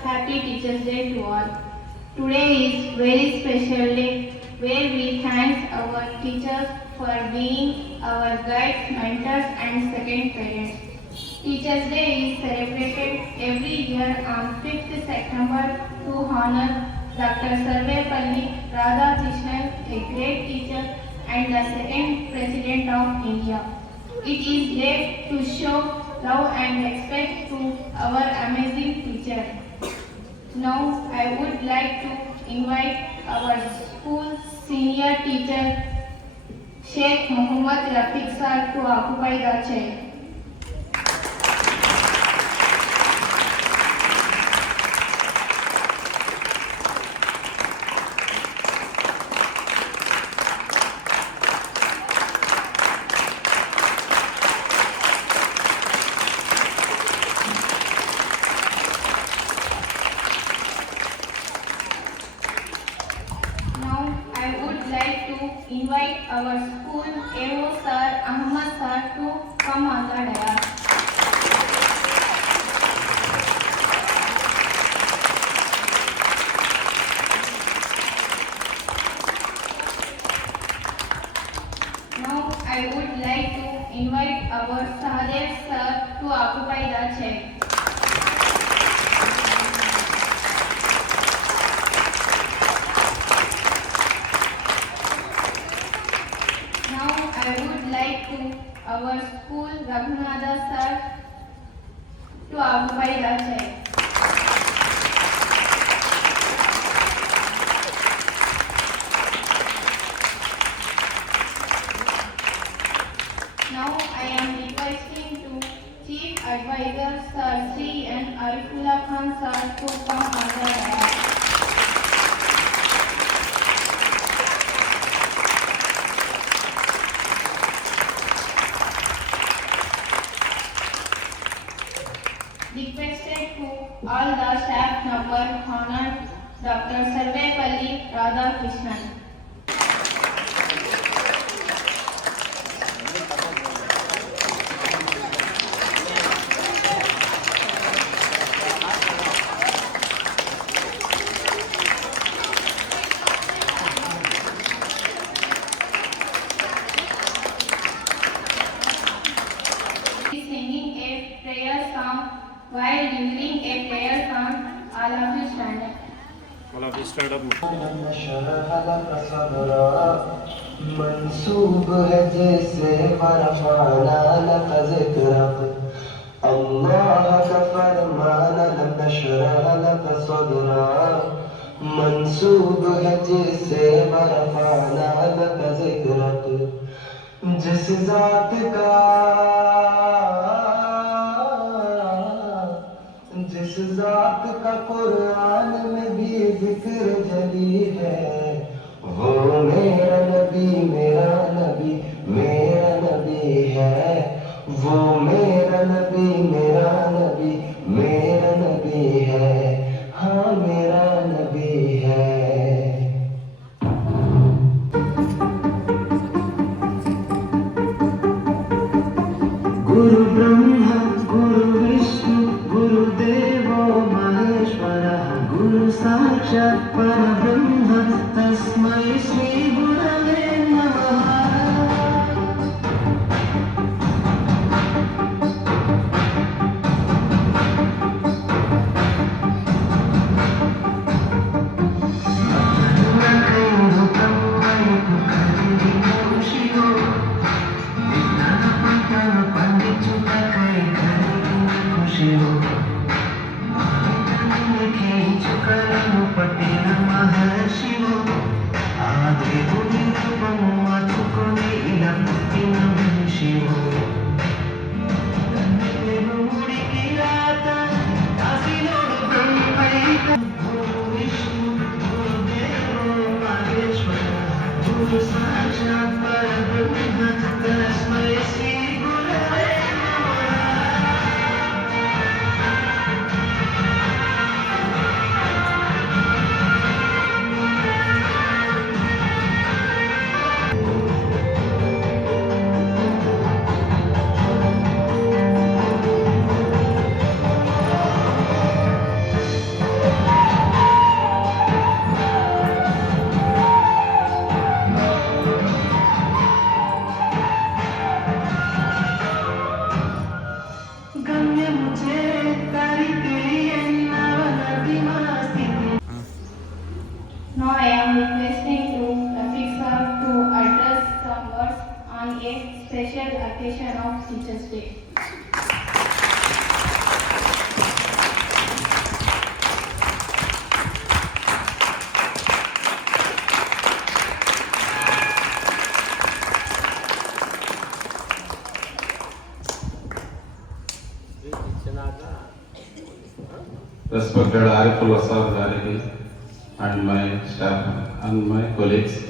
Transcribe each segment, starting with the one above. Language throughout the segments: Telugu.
Happy Teachers Day to all. Today is very special day where we thank our teachers for being our guides, mentors and second parents. Teachers Day is celebrated every year on 5th September to honor Dr. Sarvepalli Radhakrishnan, a great teacher and the second President of India. It is day to show love and respect to our amazing teacher. Now I would like to invite our school senior teacher Sheikh Muhammad Rafiq sir to occupy the chair. Invite our school AO Sir Ahmad Sir to come on the dais. Now I would like to invite our Sahadev Sir to occupy the chair. I would like to our school Raghunatha sir to occupy the chair. Now I am requesting to Chief Advisor Sir C and Arifullah Khan sir to come on the dais. Requested to all the staff member honored Dr. Sarvepalli Radhakrishnan. Singing a prayer song. While delivering a prayer song, all of you stand up. All of you stand up. मंसूब है जैसे मरफ़ाना लक ज़िक्रक अल्लाह का फरमान लम नशरह लक सदरा मंसूब है जैसे मरफ़ाना लक ज़िक्रक जिस ज़ात का जिस ज़ात का कुरान में भी जिक्र जली है वो मेरा नबी मेरा नबी मेरा नबी है वो मेरा नबी मेरा नबी मेरा नबी है हाँ मेरा नबी है गुरु ब्रह्मा गुरु विष्णु गुरुदेवो महेश्वरः गुरु साक्षात् परब्रह्म तस्मै श्री गुरवे नमः Teachers' Day. Respected Ariful Asad Gariki and my staff and my colleagues,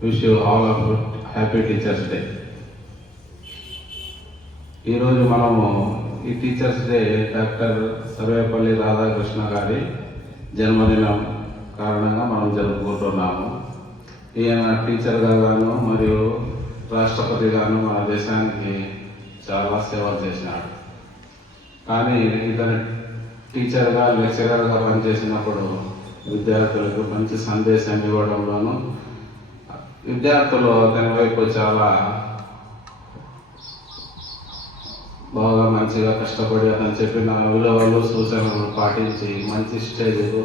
wish you all a good happy Teachers Day. ఈరోజు మనము ఈ teachers day doctor Sarvepalli Radhakrishna గారి జన్మదినం కారణంగా మనం జరుపుకుంటున్నాము. ఈయన టీచర్గా గాను మరియు రాష్ట్రపతిగాను మన దేశానికి చాలా సేవలు చేసినాడు. కానీ ఇతను టీచర్గా లెక్చరర్గా పనిచేసినప్పుడు విద్యార్థులకు మంచి సందేశం ఇవ్వడంలోనూ విద్యార్థులు అతని వైపు చాలా బాగా మంచిగా కష్టపడి అతను చెప్పిన విలువలు సూచనలు పాటించి మంచి స్టేజ్కు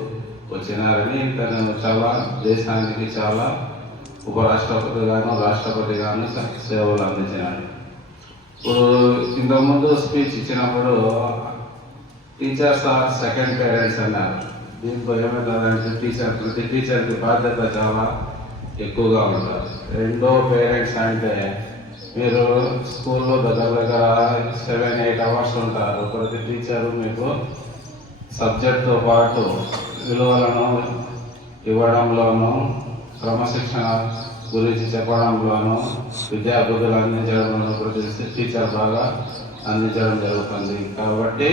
వచ్చినారని తను చాలా దేశానికి చాలా ఉపరాష్ట్రపతిగాను రాష్ట్రపతిగాను సేవలు అందించినాడు. ఇప్పుడు ఇంతకుముందు స్పీచ్ ఇచ్చినప్పుడు టీచర్స్ ఆర్ సెకండ్ పేరెంట్స్ అన్నారు. దీంట్లో ఏమన్నారంటే ప్రతి టీచర్కి బాధ్యత చాలా ఎక్కువగా ఉంటారు. రెండో పేరెంట్స్ అంటే మీరు స్కూల్లో దగ్గర 7-8 అవర్స్ ఉంటారు. ప్రతి టీచరు మీకు సబ్జెక్ట్తో పాటు విలువలను ఇవ్వడంలోనూ క్రమశిక్షణ గురించి చెప్పడంలోనూ విద్యాబుద్ధులు అందించడంలో ప్రతి టీచర్ బాగా అందించడం జరుగుతుంది. కాబట్టి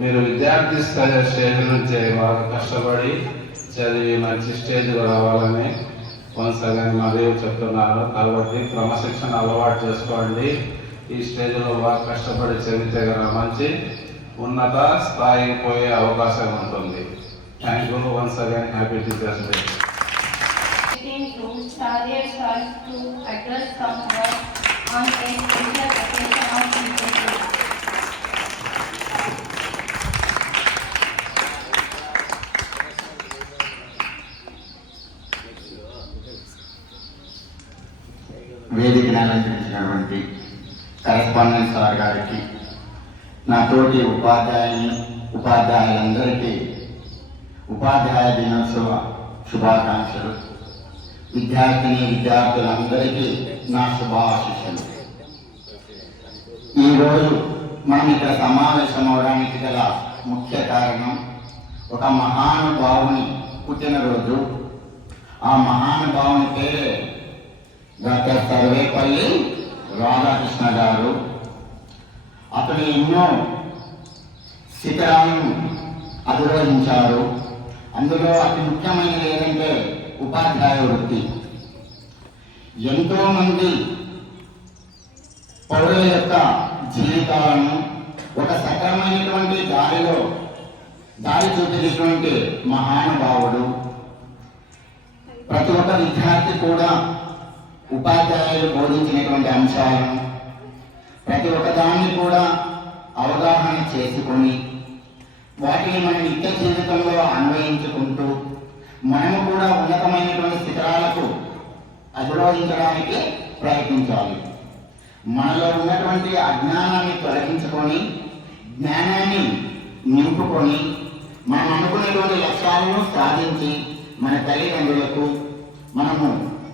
మీరు విద్యార్థి స్టేజ్ నుంచి బాగా కష్టపడి చదివి మంచి స్టేజ్కి రావాలని వన్స్ అగైన్ మరియు చెప్తున్నారు. కాబట్టి క్రమశిక్షణ అలవాటు చేసుకోండి. ఈ స్టేజ్లో బాగా కష్టపడి చదివితే కనుక మంచి ఉన్నత స్థాయికి పోయే అవకాశం ఉంటుంది. Thank you once again happy teachers day. Sarya sir to address some words on a special occasion of Teachers' Day. వేదికను అలంకరించినటువంటి కరెస్పాండెంట్ సార్ గారికి, నా తోటి ఉపాధ్యాయులందరికీ ఉపాధ్యాయ దినోత్సవ శుభాకాంక్షలు. విద్యార్థులందరికీ నా శుభాశీస్సులు. ఈరోజు మనం ఇక్కడ సమావేశం అవడానికి గల ముఖ్య కారణం ఒక మహానుభావుని పుట్టినరోజు. ఆ మహానుభావుని పేరే డాక్టర్ సర్వేపల్లి రాధాకృష్ణ గారు. అతను ఎన్నో శిఖరాలను అధిరోహించారు. అందులో అతి ముఖ్యమైనది ఏంటంటే ఉపాధ్యాయ వృత్తి. ఎంతో మంది పౌరుల యొక్క జీవితాలను ఒక సక్రమైనటువంటి దారి చూపించినటువంటి మహానుభావుడు. ప్రతి ఒక్క విద్యార్థి కూడా ఉపాధ్యాయులు బోధించినటువంటి అంశాలను ప్రతి ఒక్కదాన్ని కూడా అవగాహన చేసుకొని వాటిని మన నిత్య జీవితంలో అన్వయించుకుంటూ మనము కూడా ఉన్నతమైనటువంటి శిఖరాలకు అధిరోహించడానికి ప్రయత్నించాలి. మనలో ఉన్నటువంటి అజ్ఞానాన్ని తొలగించుకొని జ్ఞానాన్ని నింపుకొని మనం అనుకునేటువంటి లక్ష్యాలను సాధించి మన తల్లిదండ్రులకు, మనము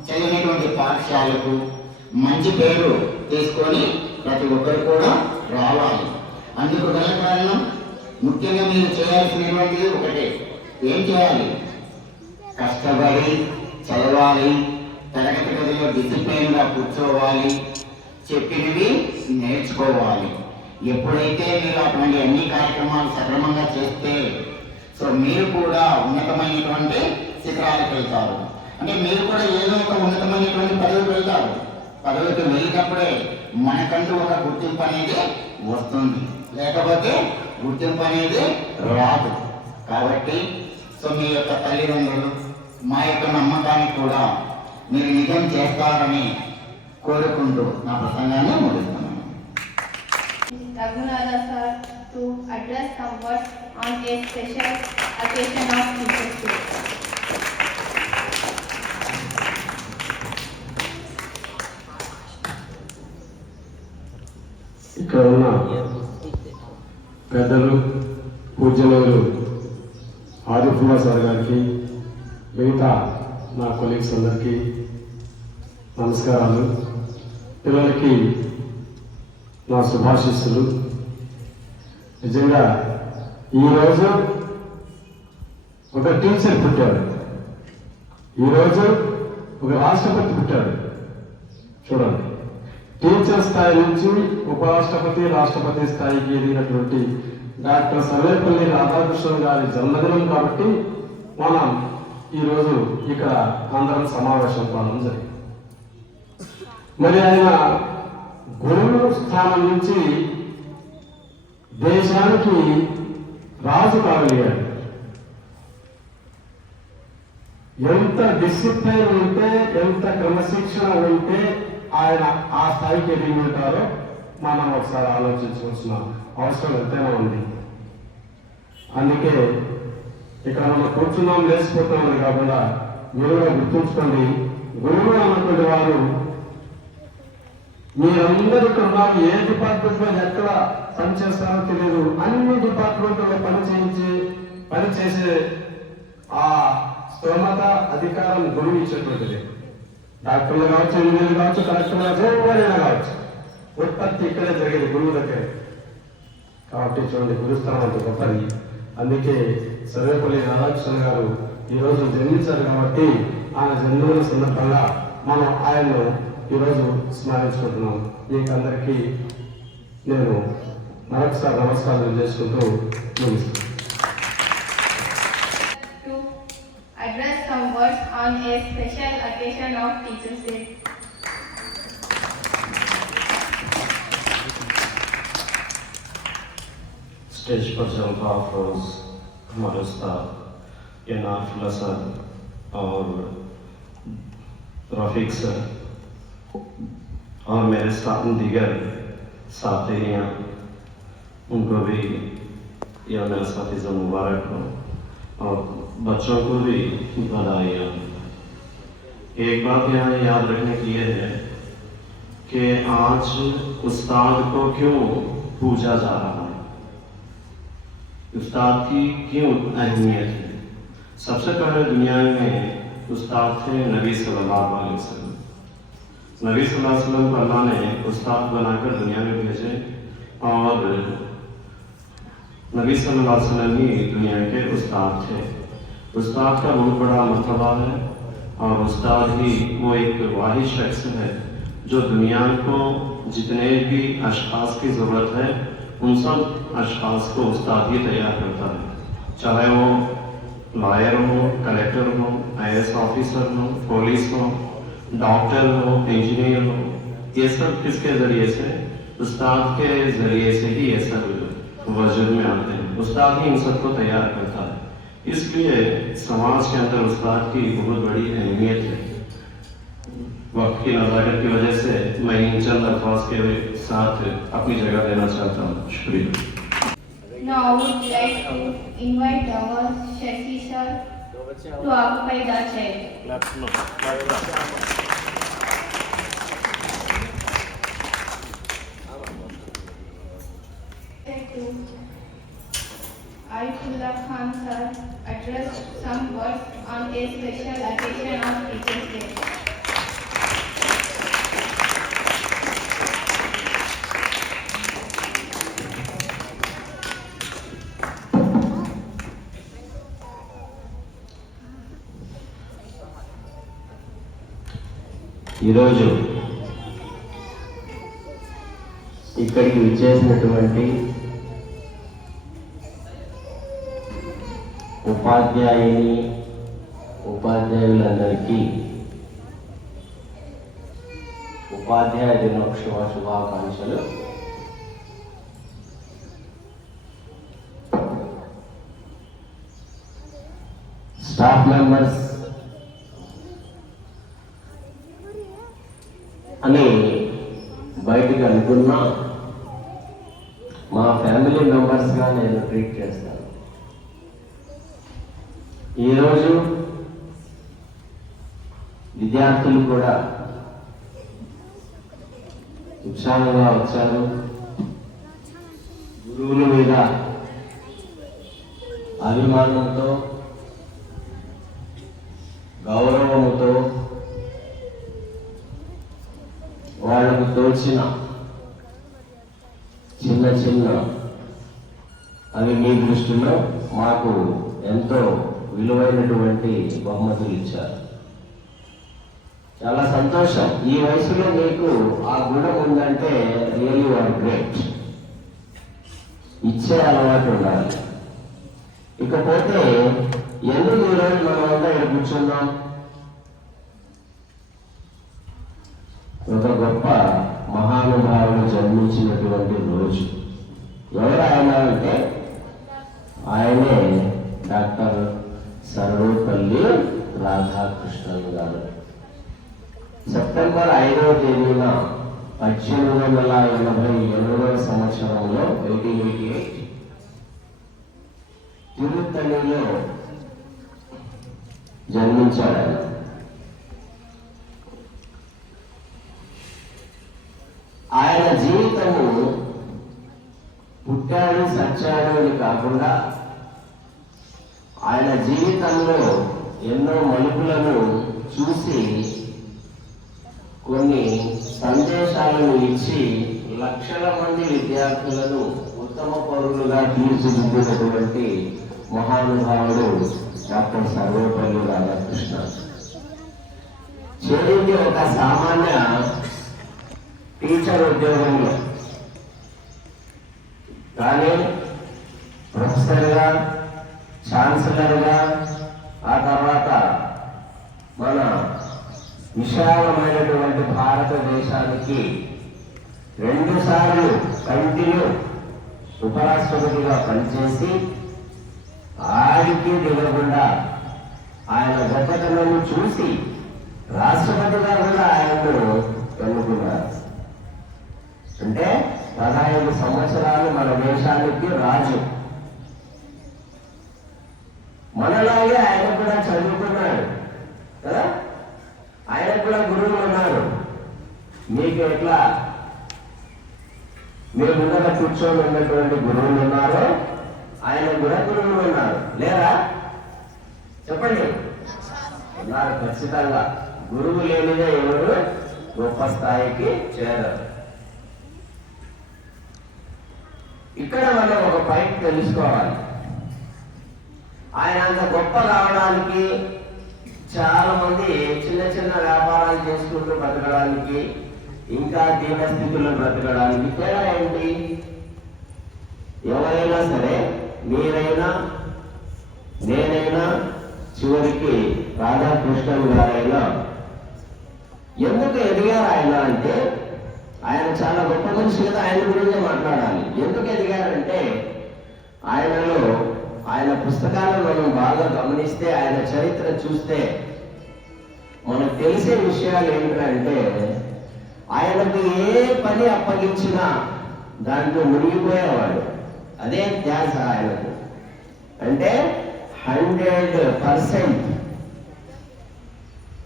చదివినటువంటి పాఠశాలకు మంచి పేరు తీసుకొని ప్రతి ఒక్కరు కూడా రావాలి. అందుకు గల కారణం ముఖ్యంగా మీరు చేయాల్సినటువంటిది ఒకటే. ఏం చేయాలి? కష్టపడి చదవాలి, తరగతి గదిలో డిసిప్లైన్గా కూర్చోవాలి, చెప్పినవి నేర్చుకోవాలి. ఎప్పుడైతే మీరు అటువంటి అన్ని కార్యక్రమాలు సక్రమంగా చేస్తే మీరు కూడా ఉన్నతమైనటువంటి శిఖరాలకు వెళ్తారు. అంటే మీరు కూడా ఏదో ఒక ఉన్నతమైనటువంటి పదవికి వెళ్తారు. పదవికి వెళ్ళినప్పుడే మనకంటూ ఒక గుర్తింపు అనేది వస్తుంది, లేకపోతే గుర్తింపు అనేది రాదు. కాబట్టి మీ యొక్క తల్లిదండ్రులు మా యొక్క నమ్మకాన్ని కూడా మీరు నిజం చేస్తారని కోరుకుంటూ నా ప్రసంగాన్ని ముగిస్తున్నాను. Raghunatha sir to address some words on a special occasion of Teachers' Day. ఇక్కడ ఉన్న పెద్దలు పూజ్యులు ఆరిఫుల్లా సార్ గారికి, మిగతా నా కొలీగ్స్ అందరికీ నమస్కారాలు. పిల్లలకి నా శుభాశీస్సులు. నిజంగా ఈరోజు ఒక టీచర్ పుట్టాడు, ఈరోజు ఒక రాష్ట్రపతి పుట్టాడు. చూడండి, టీచర్ స్థాయి నుంచి ఉపరాష్ట్రపతి, రాష్ట్రపతి స్థాయికి ఎదిగినటువంటి డాక్టర్ సర్వేపల్లి రాధాకృష్ణన్ గారి జన్మదినం కాబట్టి మనం ఈరోజు ఇక్కడ అందరం సమావేశం కావడం జరిగింది. మరి ఆయన గురువు స్థానం నుంచి దేశానికి రాజు కాగలిగాడు. ఎంత డిసిప్లైన్ ఉంటే, ఎంత క్రమశిక్షణ ఉంటే ఆయన ఆ స్థాయికి ఎదిగి ఉంటారో మనం ఒకసారి ఆలోచించవలసిన అవసరం ఎంతైనా ఉంది. అందుకే ఇక్కడ మనం కూర్చున్నాం, లేచిపోతున్నామని కాకుండా మీరు కూడా గుర్తుంచుకోండి, గురువు అన్నటువంటి వారు మీరందరూ ఇక్కడ ఉన్నారు. ఏ డిపార్ట్మెంట్లో ఎక్కడ పనిచేస్తారో తెలియదు, అన్ని డిపార్ట్మెంట్లో పనిచేసే ఆ స్తోమత, అధికారం గురువు ఇచ్చేటువంటిది. డాక్టర్లు కావచ్చు, ఇంజనీర్లు కావచ్చు, కలెక్టర్లు కావచ్చు, ఎవరైనా కావచ్చు, ఉత్పత్తి ఇక్కడే జరిగేది గురువు దగ్గర. కాబట్టి చూడండి, గురుస్థానం అంత గొప్పది. అందుకే సర్వేపల్లి రాధాకృష్ణ గారు ఈరోజు జన్మించారు కాబట్టి ఆయన జన్మదిన సందర్భంగా మనం ఆయన్ను ఈరోజు స్మరించుకుంటున్నాం. మీకు అందరికీ నేను మరొకసారి నమస్కారాలు చేసుకుంటూ ముగిస్తున్నాను. Address some words on a special occasion of Teachers' Day. Stage पर जलवा अफरोज हमारे उस्ताद आरिफुल्ला सर और रफ़ीक सर और मेरे साथ दीगर साथी हैं, उनको भी यह मेरा साथी से मुबारक हो और बच्चों को भी बधाइयाँ। एक बात यहाँ याद रखने की यह है कि आज उस्ताद को क्यों पूजा जा रहा है, उस्ताद की क्यों अहमियत है। सबसे पहले दुनिया में उस्ताद थे नबी सल्लल्लाहु अलैहि वसल्लम। नबी सल्लल्लाहु अलैहि वसल्लम को अल्लाह ने उस्ताद बनाकर दुनिया में भेजे और नबी सल्लल्लाहु अलैहि वसल्लम ही दुनिया के उस्ताद थे। उस्ताद का बहुत बड़ा मर्तबा है और उस्ताद ही वो एक वाहिद शख्स है जो दुनिया को जितने भी अशखास की ज़रूरत है उन सब अशखास को उस्ताद ही तैयार करता है, चाहे वो लॉयर हो, कलेक्टर हो, IAS ऑफिसर हो, पुलिस हो, डॉक्टर हो, इंजीनियर हो। ये सब किसके ज़रिए से? उस्ताद के ज़रिए से ही ये सब वजूद में आते हैं। उस्ताद ही इन सबको तैयार करता है। इसलिए समाज के अंदर उस्ताद की बहुत बड़ी अहमियत है। वक्त की नज़ाकत की वजह से मैं इन चंद अल्फाज के साथ अपनी जगह देना चाहता हूँ। शुक्रिया। Now I would like to invite our Shashi sir to occupy the chair. Arifullah Khan sir address some words on a special occasion of Teachers' Day. ఈరోజు ఇక్కడికి విచ్చేసినటువంటి ఉపాధ్యాయులందరికీ ఉపాధ్యాయ దినోత్సవ శుభాకాంక్షలు. స్టాఫ్ మెంబర్స్ అని బయటికి అనుకున్నా మా ఫ్యామిలీ మెంబర్స్గా నేను ట్రీట్ చేస్తాను. ఈరోజు విద్యార్థులు కూడా ఉత్సాహంగా వచ్చారు. గురువుల మీద అభిమానంతో, గౌరవముతో, వాళ్లకు తోచిన చిన్న చిన్న అవి మీ దృష్టిలో మాకు ఎంతో విలువైనటువంటి బహుమతులు ఇచ్చారు. చాలా సంతోషం. ఈ వయసులో మీకు ఆ గుణం ఉందంటే రియల్లీ యు ఆర్ గ్రేట్. ఇచ్చే అలవాటు ఉండాలి. ఇకపోతే ఎందుకు ఈరోజు మనం అంతా ఇక్కడ కూర్చున్నాం? ఒక గొప్ప మహానుభావులు జన్మించినటువంటి రోజు. ఎవరు ఆయన అంటే ఆయనే డాక్టర్ సర్వేపల్లి రాధాకృష్ణన్ గారు. సెప్టెంబర్ 5వ తేదీన 1888వ సంవత్సరంలో 1888 తిరుత్తణిలో జన్మించాడు ఆయన. ఆయన జీవితము పుట్టాడు సచ్చాడు అని కాకుండా ఆయన జీవితంలో ఎన్నో మలుపులను చూసి కొన్ని సందేశాలను ఇచ్చి లక్షల మంది విద్యార్థులను ఉత్తమ పౌరులుగా తీర్చిదిద్దినటువంటి మహానుభావుడు డాక్టర్ సర్వేపల్లి రాధాకృష్ణ. చేరింది ఒక సామాన్య టీచర్ ఉద్యోగంలో, కానీ ప్రొఫెసర్గా, ఛాన్సలర్గా, ఆ తర్వాత మన విశాలమైనటువంటి భారతదేశానికి 2 సార్లు కంటిన్యూ ఉపరాష్ట్రపతిగా పనిచేసి ఆడికి దిగకుండా ఆయన గొప్పతనాన్ని చూసి రాష్ట్రపతిగా కూడా ఆయనను ఎన్నుకున్నారు. అంటే 15 సంవత్సరాలు మన దేశానికి రాజు. మనలాగే ఆయన కూడా చదువుకున్నాడు కదా, ఆయన కూడా గురువులు ఉన్నారు. మీకు ఎట్లా మీరు ముందర కూర్చొని ఉన్నటువంటి గురువులు ఉన్నారో ఆయన కూడా గురువులు ఉన్నారు. లేరా? చెప్పండి. ఉన్నారు ఖచ్చితంగా. గురువు లేనిదే ఎవరు గొప్ప స్థాయికి చేరరు. ఇక్కడ మనం ఒక పాయింట్ తెలుసుకోవాలి. ఆయన అంత గొప్ప కావడానికి చాలా మంది చిన్న చిన్న వ్యాపారాలు చేసుకుంటూ బ్రతకడానికి, ఇంకా దీనస్థితుల్లో బ్రతకడానికి తేడా ఏంటి? ఎవరైనా సరే, మీరైనా నేనైనా చివరికి రాధాకృష్ణన్ గారైనా ఎందుకు ఎదిగారు ఆయన అంటే, ఆయన చాలా గొప్ప మనిషి కదా, ఆయన గురించే మాట్లాడాలి. ఎందుకు ఎదిగారంటే ఆయనలో, ఆయన పుస్తకాలను మనం బాగా గమనిస్తే, ఆయన చరిత్ర చూస్తే మనకు తెలిసే విషయాలు ఏంటంటే, ఆయనకు ఏ పని అప్పగించినా దాంట్లో మునిగిపోయేవాడు. అదే ధ్యాస ఆయనకు. అంటే 100%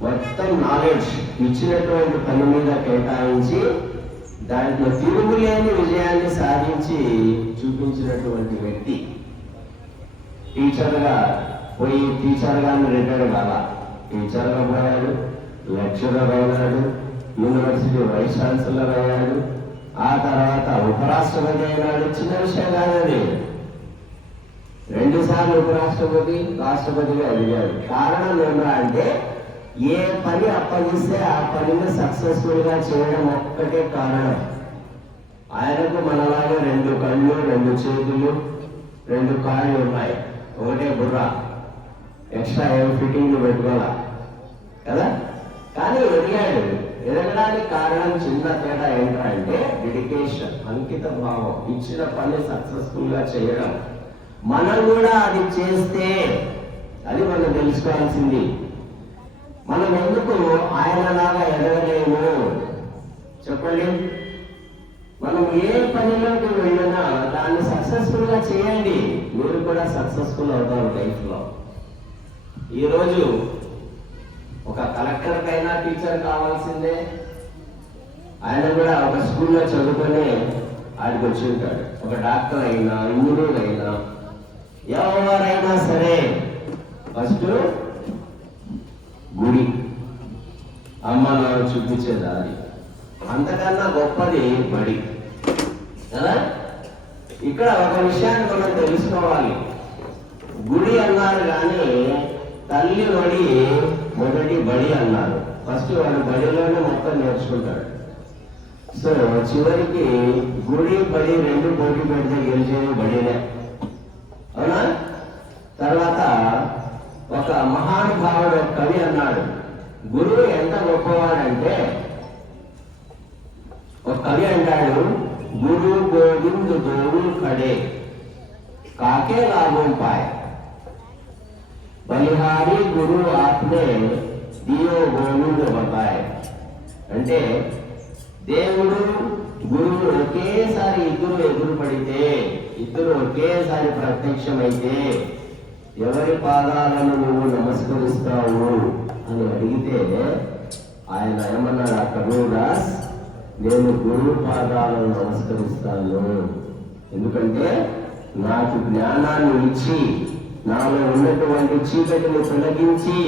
మొత్తం నాలెడ్జ్ ఇచ్చినటువంటి పని మీద కేటాయించి దాంట్లో తిరుగులేని విజయాన్ని సాధించి చూపించినటువంటి వ్యక్తి. టీచర్గా పోయి టీచర్గానే రిటైర్ కాల, టీచర్గా పోయాడు, లెక్చరర్ అయ్యాడు, యూనివర్సిటీ వైస్ ఛాన్సలర్ అయ్యాడు, ఆ తర్వాత ఉపరాష్ట్రపతి అయినాడు. చిన్న విషయం కాదని 2 సార్లు ఉపరాష్ట్రపతి, రాష్ట్రపతిగా ఎదిగాడు. కారణం ఏమిరా అంటే, ఏ పని అప్పగిస్తే ఆ పనిని సక్సెస్ఫుల్ గా చేయడం ఒక్కటే కారణం. ఆయనకు మనలాగే 2 కళ్ళు, 2 చేతులు, 2 కాళ్ళు ఉన్నాయి, ఒకటే బుర్ర, ఎక్స్ట్రా ఏం ఫిట్టింగ్ పెట్టుకోవాలా కదా. కానీ ఎదిగాడు. ఎదగడానికి కారణం చిన్న తేడా ఏంటంటే డెడికేషన్, అంకిత భావం, ఇచ్చిన పని సక్సెస్ఫుల్ గా చేయడం. మనం కూడా అది చేస్తే, అది మనం తెలుసుకోవాల్సింది. మనం ఎందుకు ఆయనలాగా ఎదగలేము చెప్పండి. మనం ఏ పనిలోకి వెళ్ళినా దాన్ని సక్సెస్ఫుల్ గా చేయండి, మీరు కూడా సక్సెస్ఫుల్ అవుతారు లైఫ్ లో. ఈరోజు ఒక కలెక్టర్ కైనా టీచర్ కావాల్సిందే. ఆయన కూడా ఒక స్కూల్లో చదువుకొని ఆడికి వచ్చి ఉంటాడు. ఒక డాక్టర్ అయినా, ఇంజనీర్ అయినా, ఎవరైనా సరే ఫస్ట్ గుడి, అమ్మ నాన్న చూపించే దారి. అంతకన్నా గొప్పది బడి కదా. ఇక్కడ ఒక విషయాన్ని మనం తెలుసుకోవాలి. గుడి అన్నారు కానీ తల్లి బడి మొదటి బడి అన్నారు. ఫస్ట్ వాడు బడిలోనే మొత్తం నేర్చుకుంటాడు. సో చివరికి గుడి బడి రెండు పోటీ పెడితే గెలిచేది బడినే, అవునా? తర్వాత ఒక మహానుభావుడు ఒక కవి అన్నాడు, గురువు ఎంత గొప్పవాడంటే, ఒక కవి అంటాడు, గురు గోవింద్ గోవు కడే కాకే లాభం పాయ బలిహారి గురు ఆత్మే దియో గోవింద్ బతాయ. అంటే దేవుడు గురువు ఒకేసారి ఇద్దరు ఎదురు పడితే, ఇద్దరు ఒకేసారి ప్రత్యక్షమైతే ఎవరి పాదాలను నువ్వు నమస్కరిస్తావు అని అడిగితే ఆయన ఏమన్నాడు, ఆ కబీర్దాస్, నేను గురువు పాదాలను నమస్కరిస్తాను. ఎందుకంటే నాకు జ్ఞానాన్ని ఇచ్చి నాలో ఉన్నటువంటి చీకటిని తొలగించి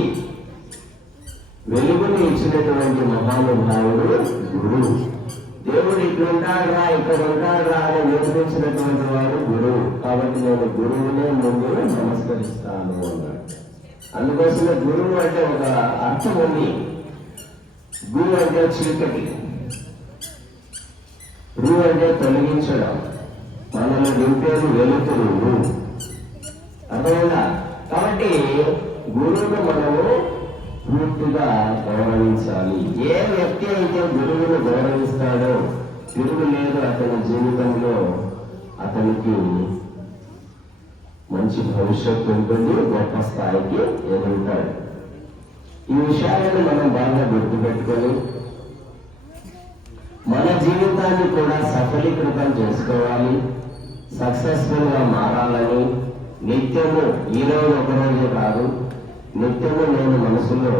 వెలుగుని ఇచ్చినటువంటి మహానుభావుడు గురువు. దేవుడు ఇక్కడ ఉంటాడురా, ఇక్కడ ఉంటాడురా అని నేర్పించినటువంటి వాడు గురువు. కాబట్టి నేను గురువునే ముందు నమస్కరిస్తాను అన్నాడు. అందుకోసమే గురువు అంటే ఒక అర్థం ఉంది. గురువు అంటే చీకటి, రు అంటే తొలగించడం, మనల్ని నింపేది వెలుతురు. అర్థమైందా? కాబట్టి గురువును మనము పూర్తిగా గౌరవించాలి. ఏ వ్యక్తి అయితే గురువును గౌరవిస్తాడో తిరుగులేదు అతని జీవితంలో, అతనికి మంచి భవిష్యత్తు ఉంటుంది, గొప్ప స్థాయికి ఎదుగుతాడు. ఈ విషయాలను మనం బాగా గుర్తుపెట్టుకొని మన జీవితాన్ని కూడా సఫలీకృతం చేసుకోవాలి. సక్సెస్ఫుల్ గా మారాలని నిత్యము, ఈరోజు ఒకరోజు కాదు, నిత్యము నేను మనసులో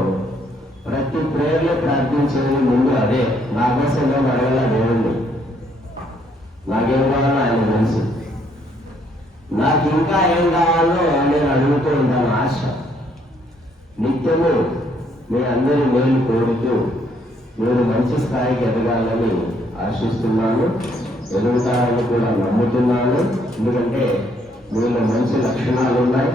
ప్రతి ప్రేయర్లో ప్రార్థించేది ముందు అదే. నా కోసం నేను అడగల దేవుణ్ణి, నాకేం కావాలో ఆయన తెలుసు, నాకు ఇంకా ఏం కావాలో నేను అడుగుతూ ఉంటాను. ఆశ నిత్యము మీ అందరి మేలు కోరుతూ మీరు మంచి స్థాయికి ఎదగాలని ఆశిస్తున్నాను, ఎదుగుతారని కూడా నమ్ముతున్నాను. ఎందుకంటే మీలో మంచి లక్షణాలు ఉన్నాయి.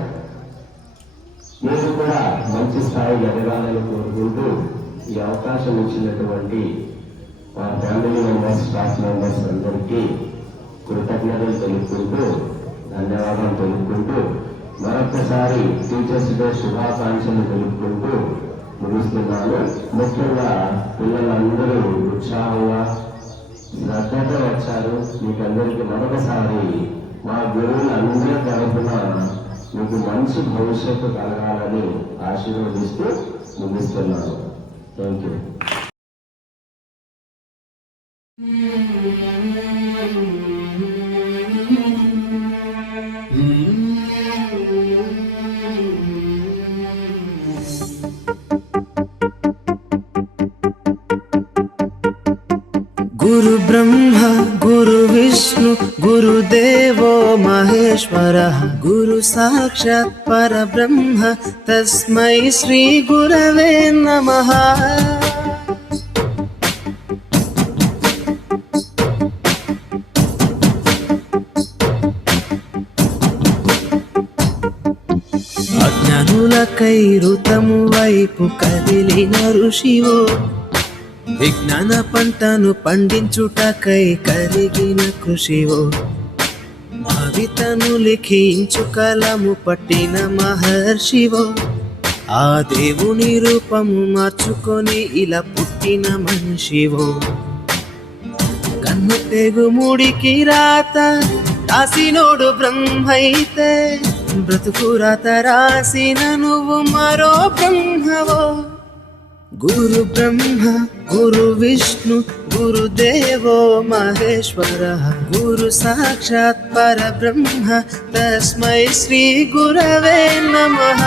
మీరు కూడా మంచి స్థాయికి ఎదగాలని కోరుకుంటూ ఈ అవకాశం ఇచ్చినటువంటి మా ఫ్యామిలీ మెంబర్స్, స్టాఫ్ మెంబర్స్ అందరికీ కృతజ్ఞతలు తెలుపుకుంటూ, ధన్యవాదాలు తెలుపుకుంటూ, మరొకసారి టీచర్స్ డే శుభాకాంక్షలు తెలుపుకుంటూ ముగిస్తున్నాను. ముఖ్యంగా పిల్లలందరూ ఉత్సాహంగా శ్రద్ధతో వచ్చారు. మీకందరికీ మరొకసారి మా గురువులు అందరి తరఫున మీకు మంచి భవిష్యత్తు కలగాలని ఆశీర్వదిస్తూ ముగిస్తున్నాను. Thank you. गुरु ब्रह्मा गुरु विष्णु गुरुदेवो महेश्वरः गुरु साक्षात् परब्रह्म तस्मै श्री गुरवे नमः। అజ్ఞానులకై ఋతము వైపు కదిలిన ఋషివో, విజ్ఞాన పంటను పండించుటకై కరిగిన కృషివో, భావితను లిఖించు కలము పట్టిన మహర్షివో, ఆ దేవుని రూపము మార్చుకొని ఇలా పుట్టిన మనిషివో, కన్ను తెగుముడికి రాత రాసినోడు బ్రహ్మైతే, బ్రతుకు రాత రాసిన నువ్వు మరో బ్రహ్మవో। गुरु ब्रह्मा गुरु विष्णु गुरुदेवो महेश्वरः गुरु साक्षात् परब्रह्म तस्मै श्री गुरवे नमः।